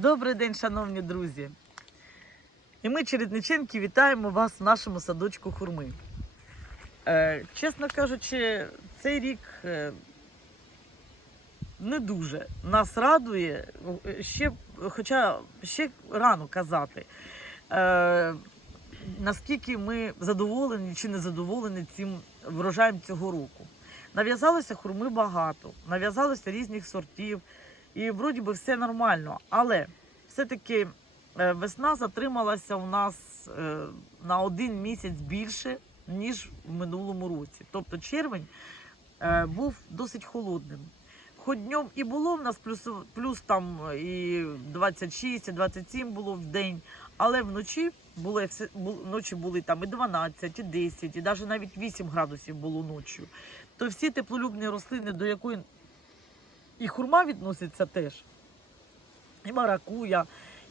Добрий день, шановні друзі. І ми, чередниченки, вітаємо вас в нашому садочку хурми. Е, чесно кажучи, цей рік е, не дуже нас радує, ще, хоча ще рано казати, е, наскільки ми задоволені чи не задоволені цим врожаєм цього року. Нав'язалося хурми багато, нав'язалося різних сортів, і вроді би все нормально. Але все-таки е, весна затрималася у нас е, на один місяць більше, ніж в минулому році. Тобто червень е, був досить холодним. Хоч днем і було в нас плюс, плюс там і 26, і 27 було в день, але вночі були, ночі були там і 12, і 10, і навіть навіть 8 градусів було ночі. То всі теплолюбні рослини, до якої і хурма відноситься теж, і маракуя,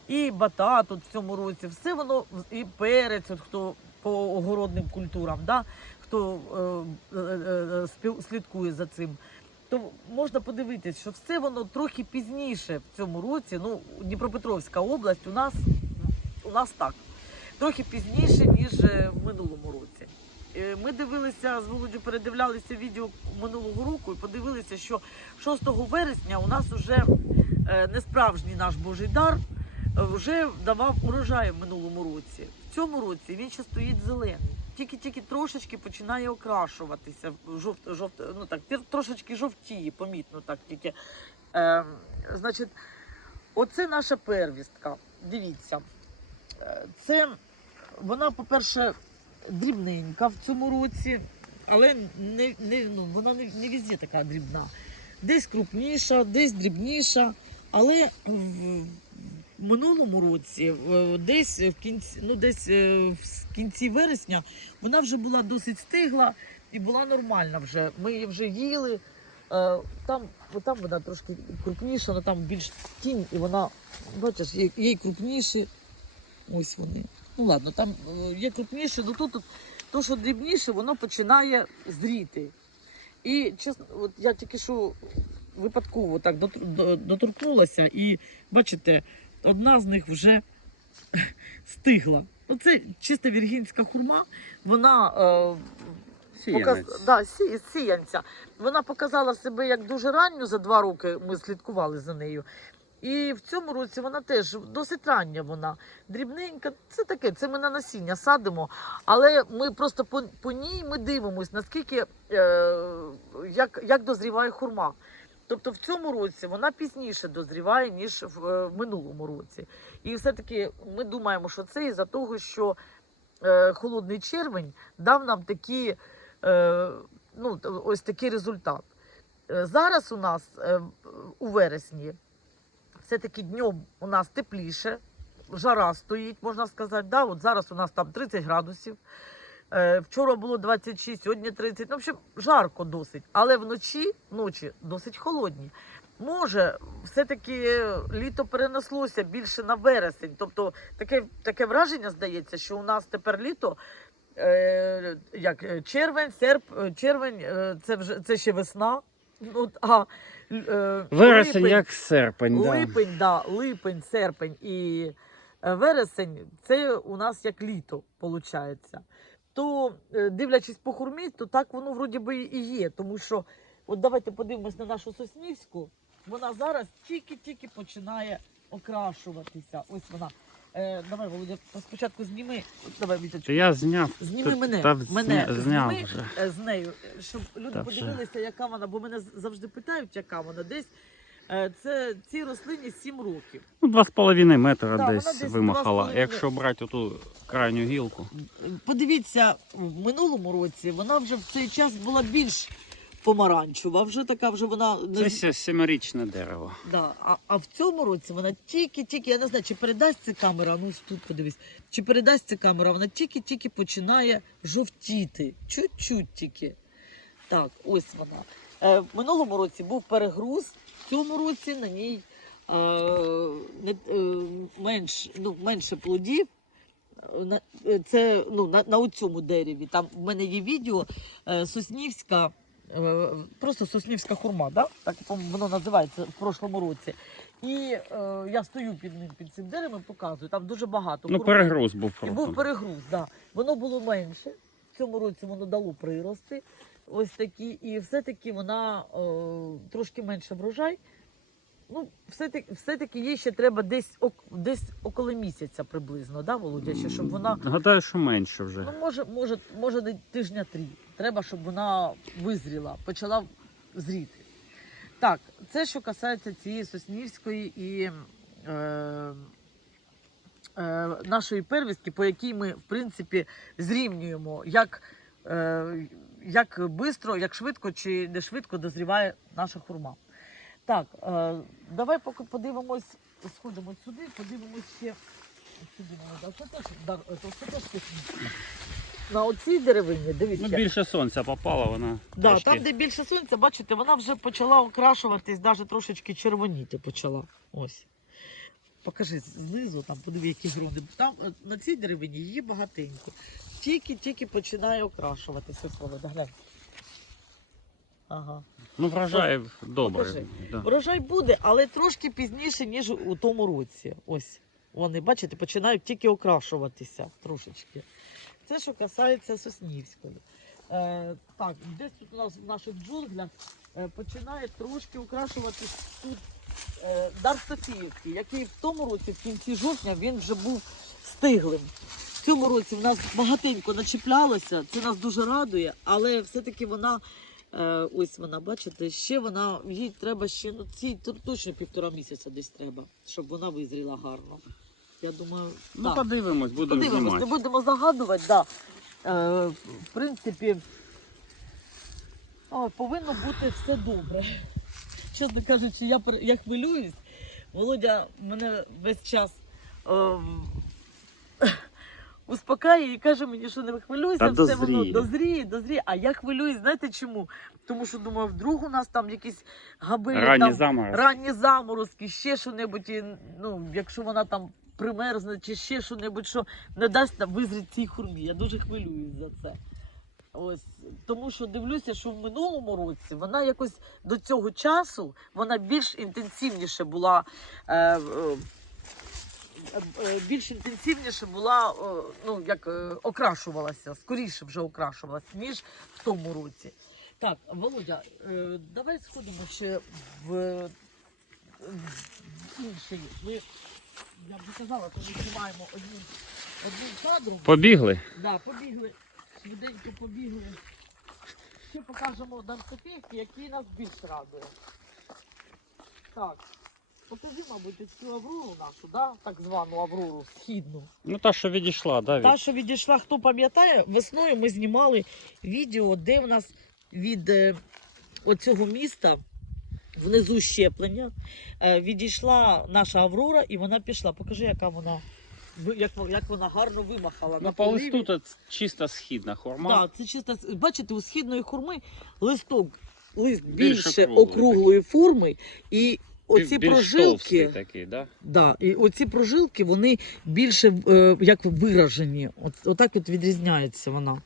і батат от в цьому році, все воно, і перець, от хто по огородним культурам, да? хто е, е, е, слідкує за цим, то можна подивитись, що все воно трохи пізніше в цьому році. Ну, Дніпропетровська область у нас, у нас так, трохи пізніше, ніж е, в минулому році. Е, Ми дивилися з Володю, передивлялися відео минулого року і подивилися, що 6 вересня у нас вже е, несправжній наш Божий дар е, вже давав урожай в минулому році. В цьому році він ще стоїть зелений. Тільки-тільки трошечки починає окрашуватися. Жовт, жовт, ну так, трошечки жовтіє, помітно так тільки. Е, значить, оце наша первістка. Дивіться. Це вона, по-перше, дрібненька в цьому році, але не, не, ну, вона не, не везде така дрібна. Десь крупніша, десь дрібніша. Але в минулому році, десь в кінці, ну десь е, в кінці вересня, вона вже була досить стигла і була нормальна вже. Ми її вже їли. Е, Там, там вона трошки крупніша, але там більш тінь, і вона, бачиш, є крупніші. Ось вони. Ну ладно, там е, є крупніше, але тут, тут то, що дрібніше, воно починає зріти. І чесно, от я тільки що випадково так доторкнулася, і бачите, одна з них вже стигла. Ну, це чиста віргінська хурма. Вона е, показ... да, сі... сіянця. Вона показала себе як дуже ранню за два роки. Ми слідкували за нею. І в цьому році вона теж досить рання. Вона дрібненька. Це таке, це ми на насіння садимо. Але ми просто по, по ній ми дивимося, наскільки е, як, як дозріває хурма. Тобто в цьому році вона пізніше дозріває, ніж в, е, в минулому році. І все-таки ми думаємо, що це із-за того, що е, холодний червень дав нам такі, е, ну, ось такий результат. Е, зараз у нас е, у вересні все-таки днем у нас тепліше, жара стоїть, можна сказати. Да? От зараз у нас там 30 градусів. Е, Вчора було 26, сьогодні 30. Ну, в общем, жарко досить. Але вночі ночі досить холодні. Може, все-таки літо перенеслося більше на вересень. Тобто таке, таке враження здається, що у нас тепер літо. Е, як червень, серп, червень, е, це вже це ще весна. Ну, а, Вересень липень- як серпень. Липень, да, липень, серпень і е, вересень це у нас як літо, виходить. То, е, дивлячись по хурмі, то так воно вроді би і є. Тому що, от давайте подивимось на нашу Соснівську. Вона зараз тільки-тільки починає окрашуватися. Ось вона. Е, давай, Володя, спочатку зніми. Давай, Віточка. Я зняв. Зніми мене, та мене зняв зніми вже. е, з нею, щоб люди Та вже. подивилися, яка вона, бо мене завжди питають, яка вона. Десь е, це цій рослині 7 років. Ну, два з половиною метра Так, вона десь десь вимахала. половиною. Якщо брати оту крайню гілку. Подивіться, в минулому році вона вже в цей час була більш помаранчева. Вже така, вже вона Це семирічне дерево. Да, а, а в цьому році вона тільки-тільки, я не знаю, чи передасть ця камера, ну тут подивись, чи передасть ця камера, вона тільки-тільки починає жовтіти. Чуть-чуть тільки. Так, ось вона. Е, в минулому році був перегруз, в цьому році на ній е, не, е, менш, ну, менше плодів. Е, на- е, Це ну, на, на цьому дереві. Там в мене є відео е, Соснівська просто соснівська хурма, да? так воно називається в прошлому році. І е, я стою під ним під цим деревом показую. Там дуже багато. Ну, хурми. перегруз був І був просто. перегруз, да. Воно було менше. В цьому році воно дало прирости. Ось такі, і все-таки вона е, трошки менше врожай. Ну, все-таки, все-таки їй ще треба десь, ок- десь около місяця приблизно, да, Володя, ще, щоб вона. Гадаю, що менше вже. Ну, може, може, може, тижня три. Треба, щоб вона визріла, почала зріти. Так, це що касається цієї соснівської і е, е, нашої первістки, по якій ми, в принципі, зрівнюємо, як, е, як швидко, як швидко чи не швидко дозріває наша хурма. Так, е, давай поки подивимось, сходимо сюди, подивимось ще. Ну, це теж, це теж. На оцій деревині, дивіться. Ну, більше сонця попало, вона. Да, трошки- там, де більше сонця, бачите, вона вже почала окрашуватись, навіть трошечки червоніти почала. Ось. Покажи знизу, там подиви, які грони. Там е, на цій деревині її багатенько. Тільки-тільки починає окрашуватися. Глянь. Ага. Ну, врожай добре. Да. Врожай буде, але трошки пізніше, ніж у тому році. Ось. Вони, бачите, починають тільки окрашуватися трошечки. Це що касається Соснівської. Е, так, десь тут у нас в наших джунглях е, починає трошки окрашуватись тут е, дар Софіївки, який в тому році, в кінці жовтня, він вже був стиглим. В цьому році в нас багатенько начіплялося, це нас дуже радує, але все-таки вона Е, ось вона, бачите, ще вона, їй треба ще, ну цій точно півтора місяця десь треба, щоб вона визріла гарно. Я думаю, Ну, так. подивимось, будемо Подивимось, не знімати. будемо загадувати, да. Е, в принципі, о, повинно бути все добре. Чесно кажучи, я, пер- я хвилююсь. Володя мене весь час ем, успокаює і каже мені, що не хвилюйся, Та все воно дозріє. дозріє, дозріє. А я хвилююсь, знаєте чому? Тому що думаю, вдруг у нас там якісь габелі, Ранні там, заморозки. ранні заморозки, ще що-небудь, і, ну, якщо вона там примерзне, чи ще що-небудь, що не дасть нам визріти цій хурмі. Я дуже хвилююсь за це. Ось тому, що дивлюся, що в минулому році вона якось до цього часу вона більш інтенсивніше була. Е, е, е, більш інтенсивніше була, е, ну як е, окрашувалася, скоріше вже окрашувалася, ніж в тому році. Так, Володя, давай сходимо ще в інший. Ми, я б казала, ми знімаємо одним, одним кадром. Побігли? Да, побігли, швиденько побігли. Ще покажемо Дарсофіївки, який нас більш радує. Так, покажи, мабуть, цю аврору нашу, да? так звану аврору східну. Ну, та, що відійшла, да, Та, що відійшла, хто пам'ятає, весною ми знімали відео, де в нас від е, оцього міста внизу щеплення е, відійшла наша Аврора і вона пішла. Покажи, яка вона як, як вона гарно вимахала. Ну, на по листу то чисто східна хурма. Так, це чисто, бачите, у східної хурми листок, лист Більш більше округлий округлої форми, і оці Більш прожилки, такий, да? да, і оці прожилки вони більше е, як виражені. От, отак от відрізняється вона.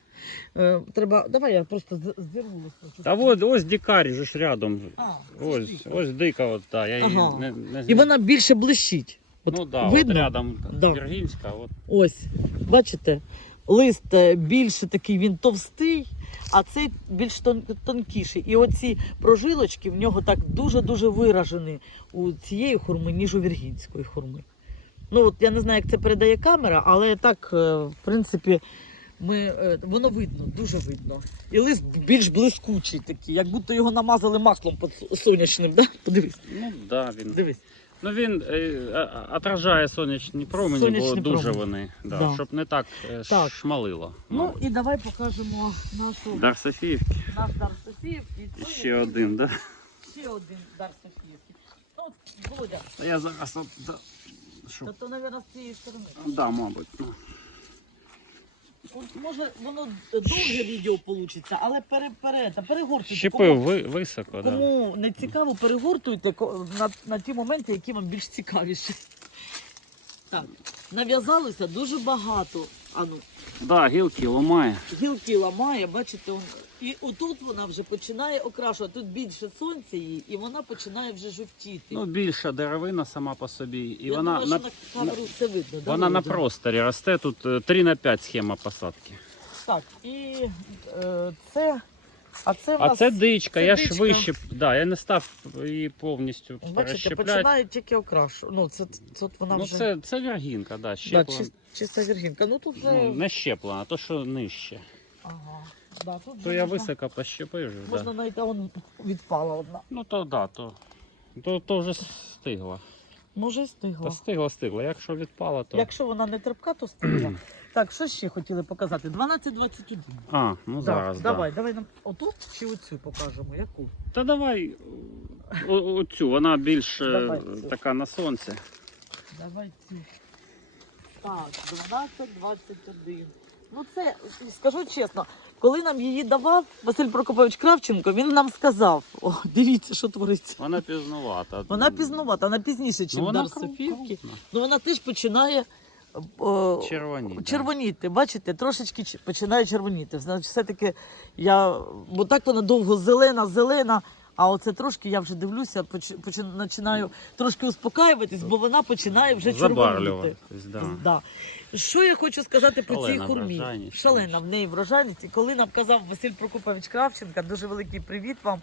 Е, треба, давай я просто з- листочок. Та от, ось дикарі же ж рядом. А, Ось, ж ось дика, от, та, я її Ага. не, не І вона більше блищить. От ну да, видно? от рядом Да. Віргінська, от. Ось, бачите, лист е, більше такий, він товстий, а цей більш тон, тонкіший. І оці прожилочки в нього так дуже-дуже виражені у цієї хурми, ніж у віргінської хурми. Ну, от я не знаю, як це передає камера, але так, е, в принципі, ми, е, воно видно, дуже видно. І лист більш блискучий такий, як будто його намазали маслом под- сонячним. Да? Подивись, Ну да, він. дивись. Ну він е, а- отражає сонячні промені, Сонячні бо дуже промені. вони, да, Да. щоб не так, е, Так. шмалило. Ну і давай покажемо нашу, Дар Софіївки. наш дар Софіївки. І Ще один, да? Ще один дар Софіївки. Ну, Володя, я зараз от, да, то, мабуть, з цієї сторони. Да, мабуть. От, може, воно довге відео вийде, але пере, пере, та перегортуйте. Щепив ви, високо, так. Кому не цікаво, перегортуйте на, на ті моменти, які вам більш цікавіші. Так, нав'язалося дуже багато. Ану, Да, гілки ламає. гілки ламає, бачите, он, І отут вона вже починає окрашувати. Тут більше сонця її, і вона починає вже жовтіти. Ну, більша деревина сама по собі. І Я вона, думаю, на, що на камеру це видно. да, вона на Володя? просторі росте. Тут е, 3 на 5 схема посадки. Так, і е, це. А це в А нас, це дичка, це я дичка. ж вищеп, да, я не став її повністю бачите, починає тільки окрашу. Ну, це тут вона Ну вже це, це вергінка, да, да, щеплена. чис- чиста віргінка. Ну тут вже. Ну, не щеплена, а то, що нижче. Ага. Да, тут То вже я можна, високо пощепив. вже, можна Да. навіть а вон відпала одна. Ну то да, то, то, то вже стигла. Може, і Та стигла. стигла, стигла. Якщо відпала, то. Якщо вона не терпка, то стигла. так, що ще хотіли показати? 12-21. А, ну Да, зараз. давай, давай нам отут чи оцю покажемо. Яку? Та давай о- оцю, вона більш е, Давай цю. така на сонці. Давай цю. Так, 12-21. Ну це, скажу чесно, коли нам її давав Василь Прокопович Кравченко, він нам сказав: о, дивіться, що твориться. Вона пізнувата. Вона пізнувата, вона пізніше, ніж Ну, Дар. Ну вона теж починає о, Червоні. червоніти. Бачите, трошечки починає червоніти. Значить, все-таки я. Бо так вона довго зелена, зелена. А оце трошки я вже дивлюся, поч- починаю трошки успокаюватись, бо вона починає вже червоніти. Да. Да. Що я хочу сказати про цій Шалена хурмі? врожайність, Шалена в неї врожайність. І коли нам казав Василь Прокопович Кравченка, дуже великий привіт вам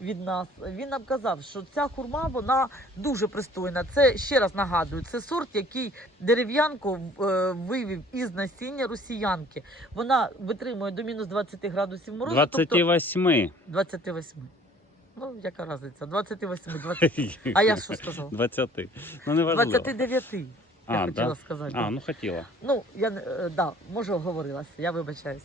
від нас. Він нам казав, що ця хурма вона дуже пристойна. Це ще раз нагадую, це сорт, який дерев'янку е, вивів із насіння росіянки. Вона витримує до мінус 20 градусів морозу, тобто 28. 28. Ну, яка різниця? 28, 20. А я що сказав? 20. Ну не важливо. 29. Я А, хотіла да? сказати. А, ну хотіла. Ну, я е, да, може оговорилася, я вибачаюсь.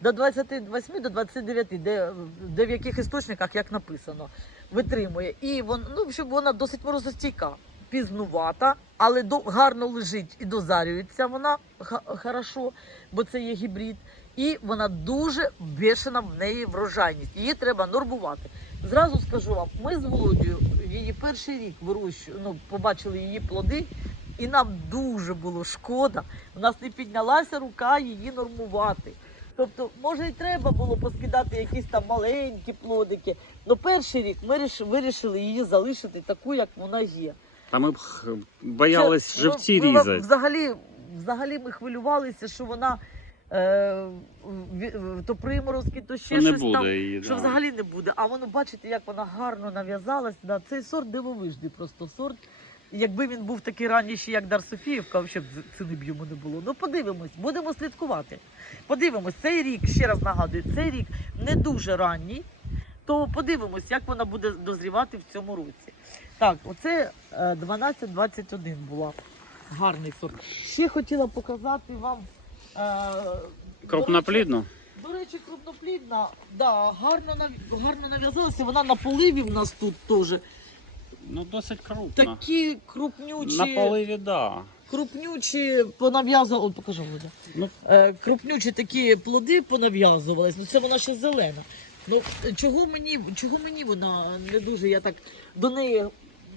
До 28 до 29, де, де в яких істочниках, як написано, витримує. І вон, ну, щоб вона досить морозостійка, пізнувата, але до, гарно лежить і дозарюється вона ха- хорошо, бо це є гібрид. І вона дуже бешена в неї врожайність. Її треба нормувати. Зразу скажу вам, ми з Володією її перший рік вирощуємо, ну, побачили її плоди, і нам дуже було шкода. У нас не піднялася рука її нормувати. Тобто, може, і треба було поскидати якісь там маленькі плодики. але перший рік ми вирішили її залишити таку, як вона є. Та ми б боялись живці різати. Взагалі, взагалі ми хвилювалися, що вона то приморозки, то ще не щось буде там. її. Що да. взагалі не буде. А воно бачите, як вона гарно нав'язалась. Да. Цей сорт дивовижний просто сорт. Якби він був такий ранніший, як Дар Софіївка, взагалі б ціни б йому не було. Ну подивимось, будемо слідкувати. Подивимось, цей рік, ще раз нагадую, цей рік не дуже ранній. То подивимось, як вона буде дозрівати в цьому році. Так, оце е, 12-21 була. Гарний сорт. Ще хотіла показати вам. Е, Крупноплідну? до речі, крупноплідна, да, гарно, нав- гарно нав'язалася. Вона на поливі в нас тут теж. Ну, досить крупна. Такі крупнючі, На поливі, да. крупнючі понав'язували. От покажи, Володя. Ну, Е, крупнючі такі плоди понав'язувались. Ну це вона ще зелена. Ну чого мені, чого мені вона не дуже, я так до неї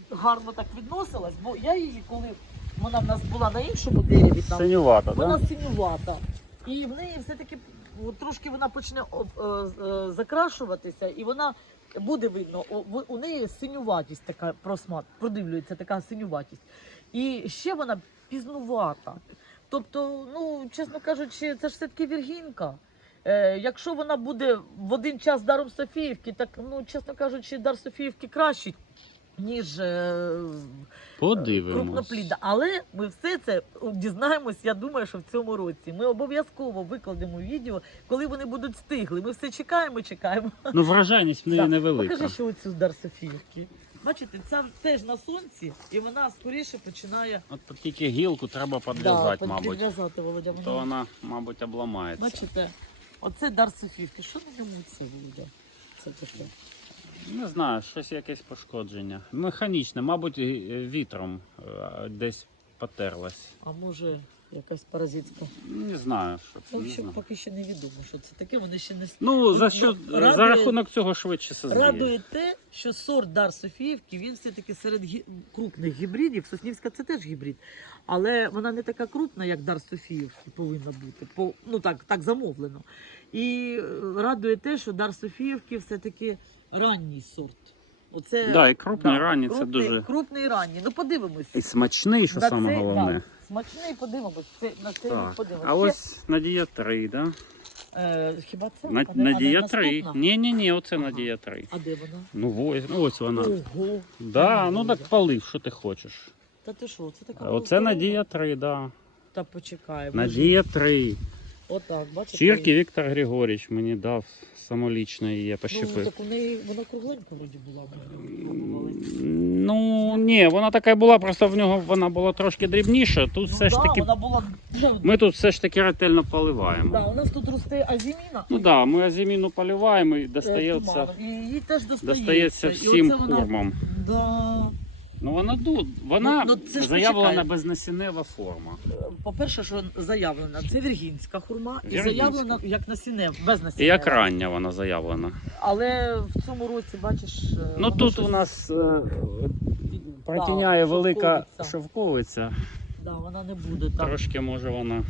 гарно так відносилась, бо я її, коли вона в нас була на іншому дереві, там, синювата, вона да? синювата. І в неї все-таки трошки вона почне е, е, закрашуватися, і вона буде видно, у неї синюватість така просмат, продивлюється така синюватість. І ще вона пізнувата. Тобто, ну, чесно кажучи, це ж все-таки віргінка. Е, якщо вона буде в один час даром Софіївки, так, ну, чесно кажучи, дар Софіївки кращий, ніж е, крупноплідна. Але ми все це дізнаємось, я думаю, що в цьому році. Ми обов'язково викладемо відео, коли вони будуть стигли. Ми все чекаємо, чекаємо. Ну, вражайність в неї невелика. Покажи ще оцю дар Софіївки. Бачите, ця теж на сонці, і вона скоріше починає От тільки гілку треба підв'язати, да, мабуть. підв'язати, Володя. То Вона... мабуть, обламається. Бачите, оце дар Софіївки. Що на ньому це Володя? Це таке. Не знаю, щось якесь пошкодження. Механічне, мабуть, вітром е, десь потерлась. А може, якась паразитська. Не знаю, що це. Ну, Не знаю. поки що невідомо, що це таке. Вони ще не Ну, за Ну, що радує- за рахунок цього швидше созріє. Радує те, що сорт Дар Софіївки, він все-таки серед гі... крупних гібридів. Соснівська це теж гібрид, але вона не така крупна, як Дар Софіївки повинна бути. По... Ну так, так замовлено. І е, радує те, що Дар Софіївки все-таки ранній сорт. Оце, Да, і крупний да, ранній це крупний, дуже. крупний ранній. Ну подивимось. І смачний, що На саме цей- головне. да, смачний, подивимось. Це, на Так. подивимось. А Ще, ось Надія 3, да? е, хіба це? На, Надія 3. Ні, ні, ні, оце Ага. Надія 3. А де вона? Ну ось, ну, ось вона. Ого. Да, ну так палив, що ти хочеш. Та ти що, це така Оце. Надія 3, да. Та почекай. Надія 3. Отак, бачиш? Чірки Віктор Григорійович мені дав самолічно її, я Ну, пощепив. так у неї вона кругленька вроді була. Ну, ні, вона така була, просто в нього вона була трошки дрібніша. Тут все ну, ж да, таки. вона була... Ми тут все ж таки ретельно поливаємо. Да, у нас тут росте азіміна. Ну так, да, ми азіміну поливаємо і е, достається, туманом, І їй теж достається. достається І всім оце вона- формам. Да. Ну вона тут, вона Ну, ну, це ж заявлена почекай. безнасіннева форма. По-перше, що заявлена, це віргінська хурма, і Віргінська. заявлена як насінне, без І насіння. як рання вона заявлена. Але в цьому році, бачиш, е, Ну тут щось- у нас е, протіняє велика шовковиця. шовковиця. Да, вона не буде так. Трошки може вона.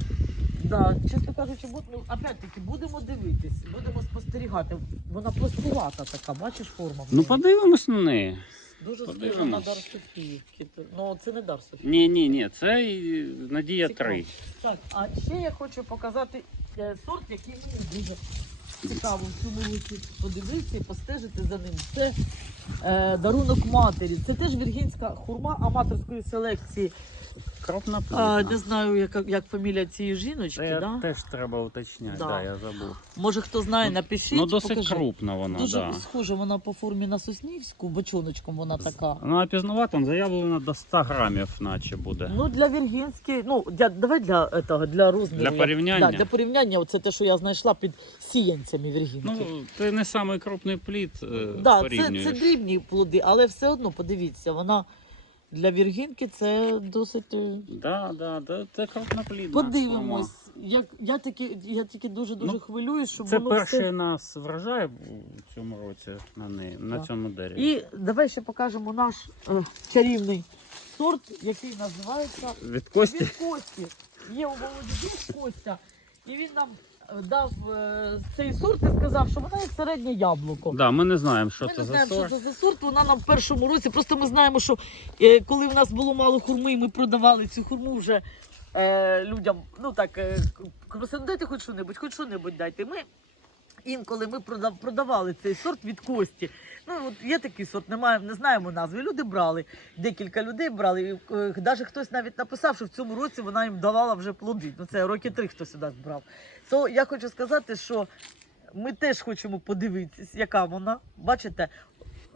Да, чесно кажучи, ну, опять-таки будемо дивитись, будемо спостерігати. Вона плоскувата така, бачиш форма. в Ну неї? подивимось на неї. Дуже схожа на подивимось. Дар Софіївки. Ну це не Дар Софіївки. Ні, ні, ні, це і Надія Цікаво. 3. Так, а ще я хочу показати е, сорт, який мені дуже цікаво в цьому році подивитися і постежити за ним. Це е, дарунок матері. Це теж віргінська хурма аматорської селекції. Крупна А, не знаю, яка як фамілія цієї жіночки. Це Да? теж треба уточняти, Да. да. я забув. Може хто знає, Ну, напишіть. ну досить покажи. крупна вона, Дуже да. схожа вона по формі на Соснівську, бочоночком вона така. Вона опізнавата, заявлена до 100 грамів, наче буде. Ну, для Віргінської, ну, для, давай для, этого, для розміру. Для як- порівняння? Да, для порівняння, оце те, що я знайшла під сіянцями Віргінки. Ну, це не самий крупний плід е, да, це, порівнюєш. це дрібні плоди, але все одно, подивіться, вона для Віргінки це досить... е, Да, да, да, це крупна плідна. Подивимось. Як, я, таки, я тільки дуже-дуже Ну, хвилююсь, щоб Це воно перший все... нас врожай у цьому році на, неї, на Так. цьому дереві. І давай ще покажемо наш е, чарівний сорт, який називається Від Кості Від Кості. Є у Володі Костя. І він нам дав е, цей сорт і сказав, що вона є середнє яблуко. Да, ми не знаємо, що Ми це не за знаємо, що це за сорт. Вона нам в першому році. Просто ми знаємо, що е, коли в нас було мало хурми, і ми продавали цю хурму вже е, людям. Ну так, е, «Ну, дайте хоч що-небудь, хоч що-небудь дайте. Ми інколи ми продав, продавали цей сорт від кості. Ну, от є такий сорт, немає, не знаємо назви. Люди брали, декілька людей брали. Навіть хтось навіть написав, що в цьому році вона їм давала вже плоди. Ну, це роки три хтось сюди брав. То я хочу сказати, що ми теж хочемо подивитись, яка вона. Бачите?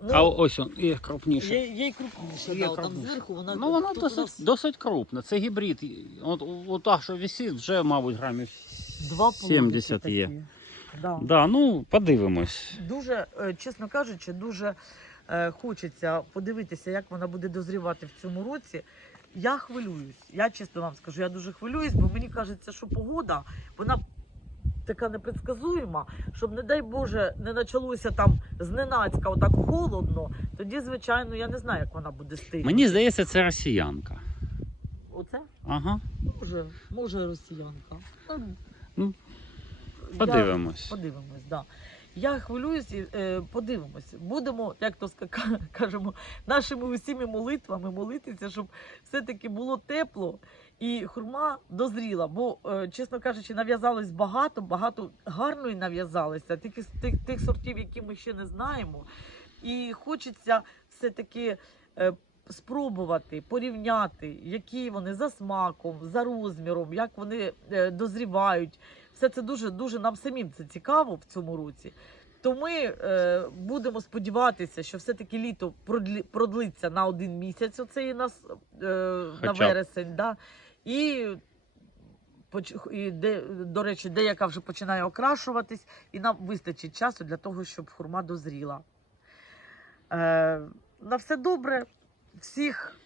Ну, А ось он, є крупніше. Є, є крупніше, Є да, там крупніше. зверху вона. Ну, вона тут досить, нас досить крупна. Це гібрид. От, от та, що висить, вже, мабуть, грамів два 70 є. такі. Да. Да, ну, подивимось. Дуже, е, чесно кажучи, дуже е, хочеться подивитися, як вона буде дозрівати в цьому році. Я хвилююсь. Я чесно вам скажу, я дуже хвилююсь, бо мені кажеться, що погода вона така непредсказуєма, щоб, не дай Боже, не почалося там зненацька, отак холодно. Тоді, звичайно, я не знаю, як вона буде стигнути. Мені здається, це росіянка. Оце? Ага, Може, може росіянка. Ну, подивимось. я- подивимось. Подивимось, да. Я хвилююсь і е, подивимось. Будемо, як то кажемо, нашими усіми молитвами молитися, щоб все-таки було тепло і хурма дозріла. Бо, е, чесно кажучи, нав'язалось багато, багато гарної нав'язалося, тих, тих, тих сортів, які ми ще не знаємо. І хочеться все-таки. Е, Спробувати порівняти, які вони за смаком, за розміром, як вони е, дозрівають, все це дуже дуже нам самим це цікаво в цьому році. То ми е, будемо сподіватися, що все-таки літо продлі, продлиться на один місяць. Оцей нас е, на вересень. Да? І, і де, до речі, деяка вже починає окрашуватись, і нам вистачить часу для того, щоб хурма дозріла. Е, на все добре. Всіх,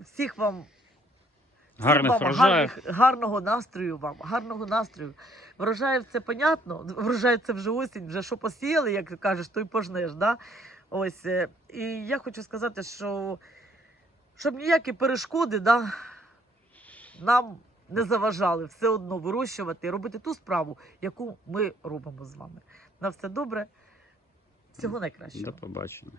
всіх вам Гарних вам гарних- гарного настрою вам, гарного настрою. Врожаїв це понятно. Врожай це вже осінь, вже що посіяли, як кажеш, то й пожнеш. Да? Ось. е, І я хочу сказати, що щоб ніякі перешкоди да, нам не заважали все одно вирощувати робити ту справу, яку ми робимо з вами. На все добре. Всього найкращого. До побачення.